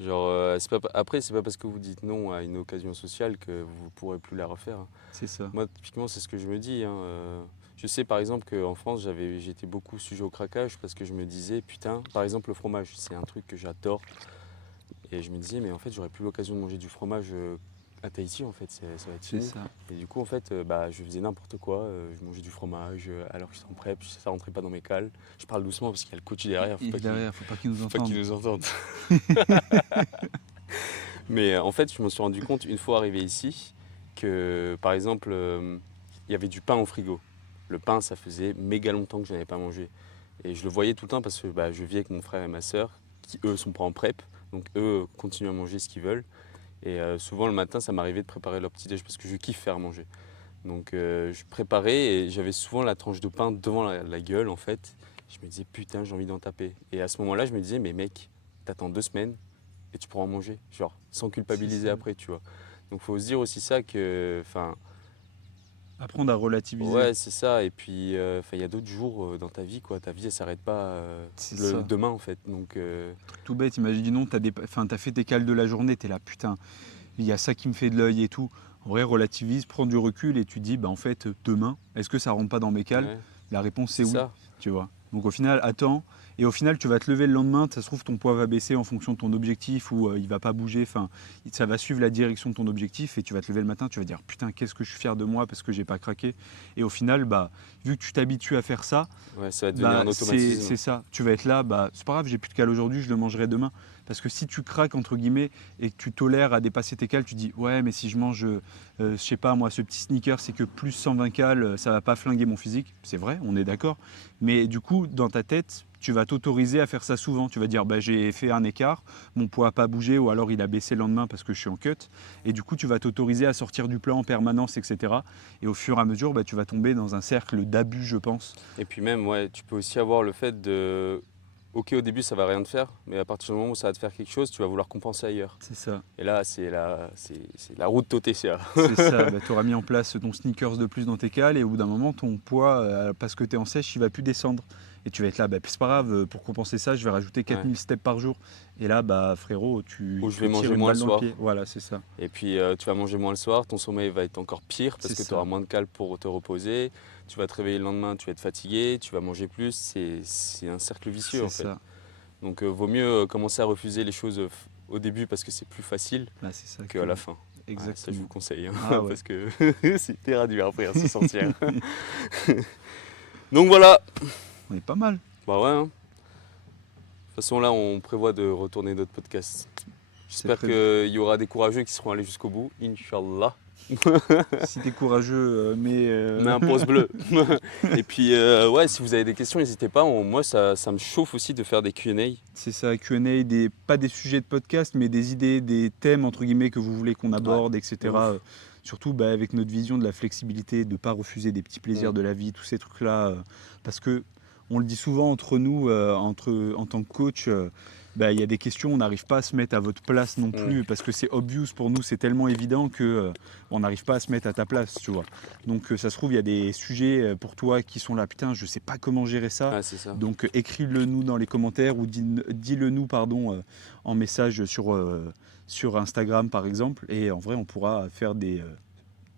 Genre, après, c'est pas parce que vous dites non à une occasion sociale que vous pourrez plus la refaire, hein. C'est ça. Moi, typiquement, c'est ce que je me dis, hein. Je sais par exemple qu'en France, j'étais beaucoup sujet au craquage parce que je me disais, putain, par exemple, le fromage, c'est un truc que j'adore. Et je me disais, mais en fait, j'aurais plus l'occasion de manger du fromage à Tahiti, en fait, ça va être C'est fini. ça. Et du coup, en fait, je faisais n'importe quoi. Je mangeais du fromage alors que j'étais en prep, ça rentrait pas dans mes cales. Je parle doucement parce qu'il y a le coach derrière, Et derrière, faut pas qu'ils nous faut pas qu'il entendent. nous entende. Mais en fait, je me suis rendu compte une fois arrivé ici que, par exemple, il y avait du pain au frigo. Le pain, ça faisait méga longtemps que je n'avais pas mangé. Et je le voyais tout le temps parce que je vis avec mon frère et ma sœur, qui eux sont pas en prep, donc eux continuent à manger ce qu'ils veulent. Et souvent le matin, ça m'arrivait de préparer leur petit déj parce que je kiffe faire manger. Donc je préparais et j'avais souvent la tranche de pain devant la gueule en fait. Je me disais putain, j'ai envie d'en taper. Et à ce moment-là, je me disais mais mec, t'attends 2 semaines et tu pourras en manger, genre sans C'est culpabiliser ça. après, tu vois. Donc faut se dire aussi ça que, enfin, Apprendre à relativiser. ouais, c'est ça. Et puis, il y a d'autres jours dans ta vie, quoi. Ta vie, elle s'arrête pas C'est ça. demain, en fait. Donc, Truc tout bête, imaginons, t'as fait tes cales de la journée, t'es là, putain, il y a ça qui me fait de l'œil et tout. En vrai, relativise, prends du recul et tu dis, en fait, demain, est-ce que ça rentre pas dans mes cales? ouais, La réponse c'est c'est oui, ça. tu vois. Donc au final, attends. Et au final, tu vas te lever le lendemain, ça se trouve, ton poids va baisser en fonction de ton objectif ou il va pas bouger. Enfin, ça va suivre la direction de ton objectif et tu vas te lever le matin, tu vas dire, putain, qu'est-ce que je suis fier de moi parce que j'ai pas craqué. Et au final, vu que tu t'habitues à faire ça, Ouais, ça va devenir un automatisme. c'est ça. Tu vas être là, c'est pas grave, j'ai plus de cales aujourd'hui, je le mangerai demain. Parce que si tu craques, entre guillemets, et que tu tolères à dépasser tes cales, tu dis, ouais, mais si je mange, je sais pas moi, ce petit sneaker, c'est que plus 120 cales, ça va pas flinguer mon physique. C'est vrai, on est d'accord. Mais du coup, dans ta tête, tu vas t'autoriser à faire ça souvent. Tu vas dire, j'ai fait un écart, mon poids n'a pas bougé, ou alors il a baissé le lendemain parce que je suis en cut. Et du coup, tu vas t'autoriser à sortir du plat en permanence, etc. Et au fur et à mesure, tu vas tomber dans un cercle d'abus, je pense. Et puis même, ouais, tu peux aussi avoir le fait de... Ok, au début, ça va rien te faire, mais à partir du moment où ça va te faire quelque chose, tu vas vouloir compenser ailleurs. C'est ça. Et là, c'est la route TOTCA. C'est ça, tu auras mis en place ton sneakers de plus dans tes cales et au bout d'un moment, ton poids, parce que tu es en sèche, il va plus descendre. Et tu vas être là, c'est pas grave, pour compenser ça, je vais rajouter Ouais. 4000 steps par jour. Et là, frérot, tu Ou je te vais tires manger une moins le balle dans le soir. pied. Voilà, c'est ça. Et puis tu vas manger moins le soir, ton sommeil va être encore pire parce C'est que tu ça. auras moins de cales pour te reposer. Tu vas te réveiller le lendemain, tu vas être fatigué, tu vas manger plus. C'est un cercle vicieux C'est en fait. ça. Donc vaut mieux commencer à refuser les choses au début parce que c'est plus facile C'est ça qu'à la fin. Ouais, ça, je Exactement. vous conseille, hein, Ah ouais. parce que c'est hyper dur après à se sortir. Donc voilà. On est pas mal. Bah ouais. De toute façon, là, on prévoit de retourner notre podcast. J'espère prévu. qu'il y aura des courageux qui seront allés jusqu'au bout. Inch'Allah. Si t'es courageux, mais. Mais un pouce bleu. Et puis, ouais, si vous avez des questions, n'hésitez pas. Moi, ça me chauffe aussi de faire des Q&A. C'est ça, Q&A, pas des sujets de podcast, mais des idées, des thèmes, entre guillemets, que vous voulez qu'on aborde, de etc. ouf. Surtout avec notre vision de la flexibilité, de ne pas refuser des petits plaisirs Mm. de la vie, tous ces trucs-là. Parce que, on le dit souvent entre nous, en tant que coach, il y a des questions, on n'arrive pas à se mettre à votre place non Mm. plus, parce que c'est obvious pour nous, c'est tellement évident que on n'arrive pas à se mettre à ta place, tu vois. Donc ça se trouve, il y a des sujets pour toi qui sont là, putain, je sais pas comment gérer ça. Ouais, c'est ça. Donc écris-le nous dans les commentaires ou dis-le nous en message sur Instagram par exemple. Et en vrai, on pourra faire des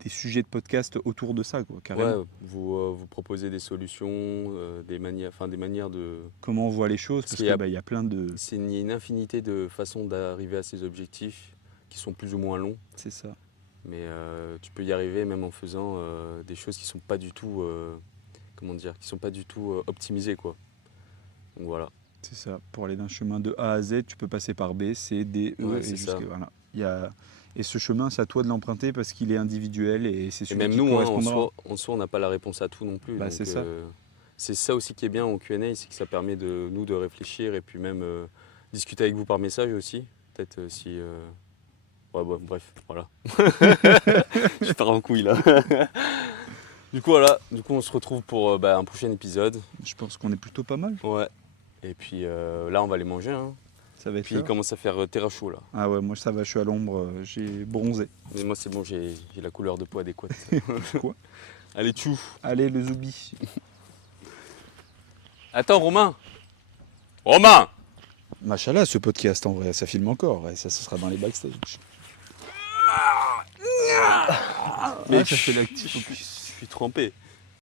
sujets de podcast autour de ça, quoi, carrément. Ouais, vous proposez des solutions, des manières de... Comment on voit les choses, parce qu'il y a, qu'il y a plein de... c'est une infinité de façons d'arriver à ces objectifs qui sont plus ou moins longs. C'est ça. Mais tu peux y arriver même en faisant des choses qui sont pas du tout comment dire, qui sont pas du tout optimisés, quoi. Donc voilà. C'est ça. Pour aller d'un chemin de A à Z, tu peux passer par B, C, D, E Ouais, et c'est ça. voilà. Et ce chemin, c'est à toi de l'emprunter parce qu'il est individuel et c'est Et celui même qui nous, hein, correspondra. en soi, on n'a pas la réponse à tout non plus. Bah, Donc, c'est ça. c'est ça aussi qui est bien au Q&A, c'est que ça permet de nous de réfléchir et puis même discuter avec vous par message aussi. Peut-être si... Ouais, bref, voilà. Je pars en couille là. Du coup, voilà. Du coup, on se retrouve pour un prochain épisode. Je pense qu'on est plutôt pas mal. Ouais. Et puis là, on va les manger. Hein. Ça va être Puis il là. commence à faire terrain chaud là. Ah ouais, moi ça va, je suis à l'ombre, j'ai bronzé. Mais moi, c'est bon, j'ai la couleur de peau adéquate. Quoi? Allez, tchou. Allez, le zoubi. Attends, Romain. Romain. Machallah, ce podcast en vrai, ça filme encore. Et ça, ce sera dans les backstage. Mais ça fait l'actif. je suis trempé.